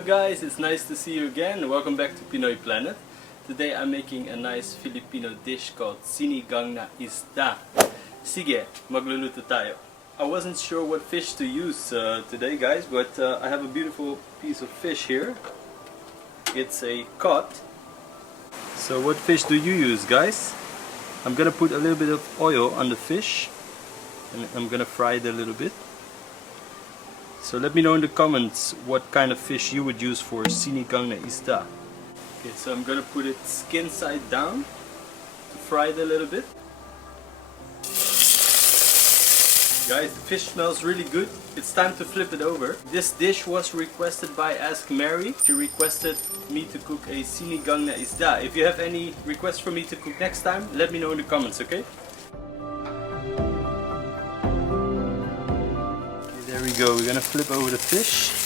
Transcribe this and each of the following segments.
Hello guys, it's nice to see you again. Welcome back to Pinoy Planet. Today I'm making a nice Filipino dish called Sinigang na ISDA. Sige, magluluto tayo. I wasn't sure what fish to use today guys, but I have a beautiful piece of fish here. It's a cod. So what fish do you use guys? I'm gonna put a little bit of oil on the fish and I'm gonna fry it a little bit. So let me know in the comments what kind of fish you would use for Sinigang na ISDA. Okay, so I'm gonna put it skin side down to fry it a little bit. Guys, the fish smells really good. It's time to flip it over. This dish was requested by Ask Mary. She requested me to cook a Sinigang na ISDA. If you have any requests for me to cook next time, let me know in the comments, okay? There we go, we're gonna flip over the fish.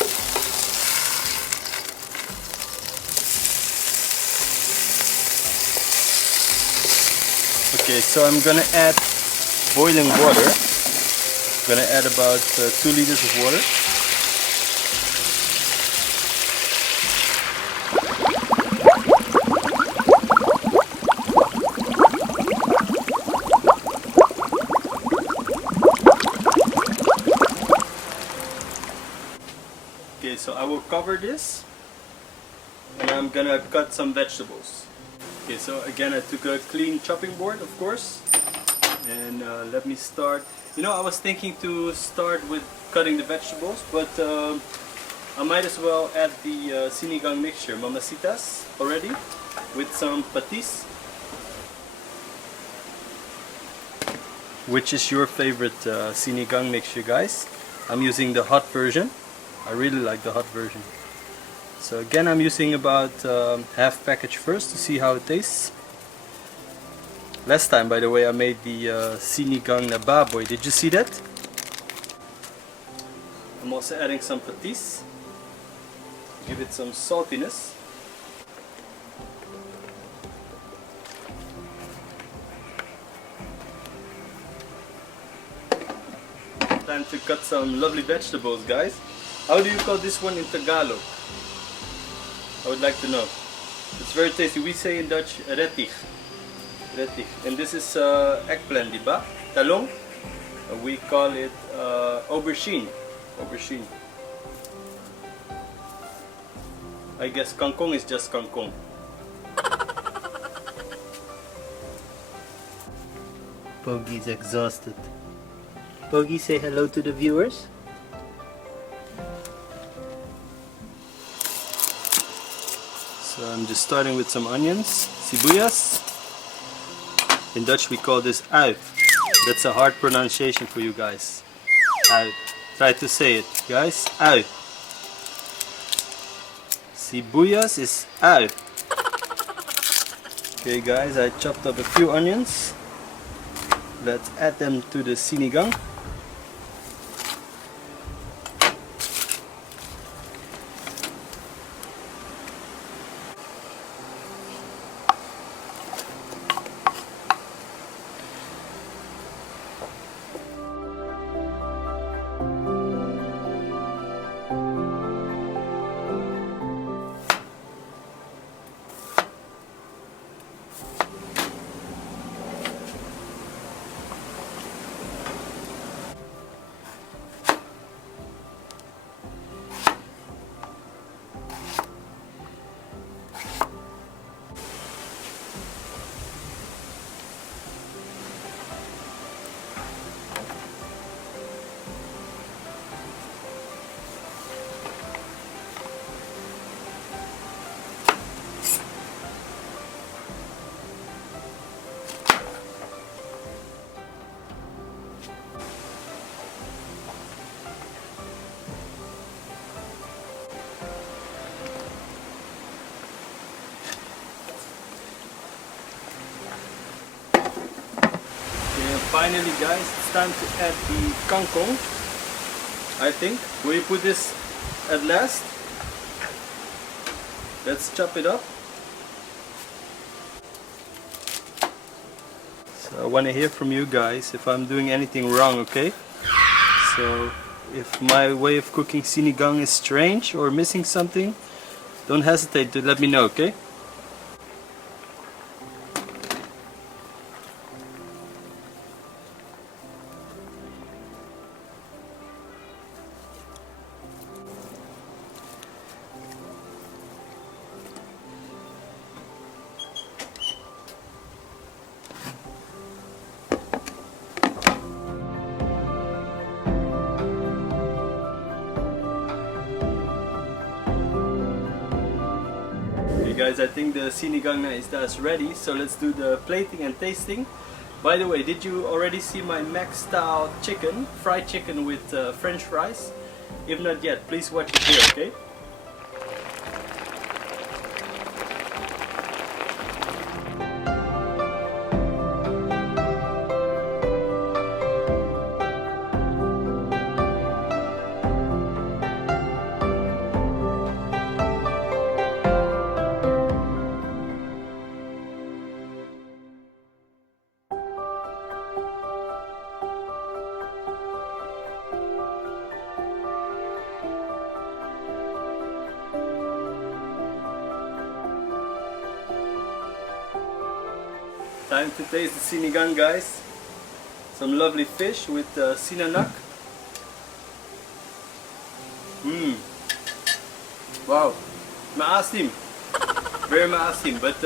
Okay, so I'm gonna add boiling water. I'm gonna add about 2 liters of water. Okay, so I will cover this and I'm gonna cut some vegetables. Okay, so again I took a clean chopping board, of course, and let me start. You know, I was thinking to start with cutting the vegetables, but I might as well add the sinigang mixture, mamacitas already, with some patis. Which is your favorite sinigang mixture, guys? I'm using the hot version. I really like the hot version. So again, I'm using about half package first to see how it tastes. Last time, by the way, I made the sinigang na baboy. Did you see that? I'm also adding some patis. Give it some saltiness. Time to cut some lovely vegetables, guys. How do you call this one in Tagalog? I would like to know. It's very tasty. We say in Dutch Rettich. Rettich. And this is eggplant, diba? Talong. We call it aubergine. Aubergine. I guess Kangkong is just Kangkong. Pogi's exhausted. Pogi, say hello to the viewers. So I'm just starting with some onions, sibuyas. In Dutch we call this ui. That's a hard pronunciation for you guys. Ui. Try to say it, guys. Ui. Sibuyas is ui. Okay guys, I chopped up a few onions. Let's add them to the sinigang. Finally guys, it's time to add the kangkong, I think. Will you put this at last? Let's chop it up. So I want to hear from you guys if I'm doing anything wrong, okay? So If my way of cooking sinigang is strange or missing something, don't hesitate to let me know, okay? Guys, I think the sinigang na isda is ready, so let's do the plating and tasting. By the way, did you already see my Mac style chicken, fried chicken with French fries? If not yet, please watch it here, okay? Time to taste the sinigang, guys. Some lovely fish with sinanak. Wow, maasim. Very maasim, but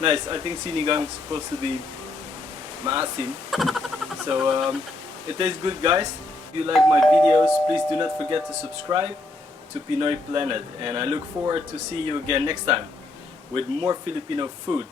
nice. I think sinigang is supposed to be maasim. So it tastes good, guys. If you like my videos, please do not forget to subscribe to Pinoy Planet. And I look forward to see you again next time with more Filipino food.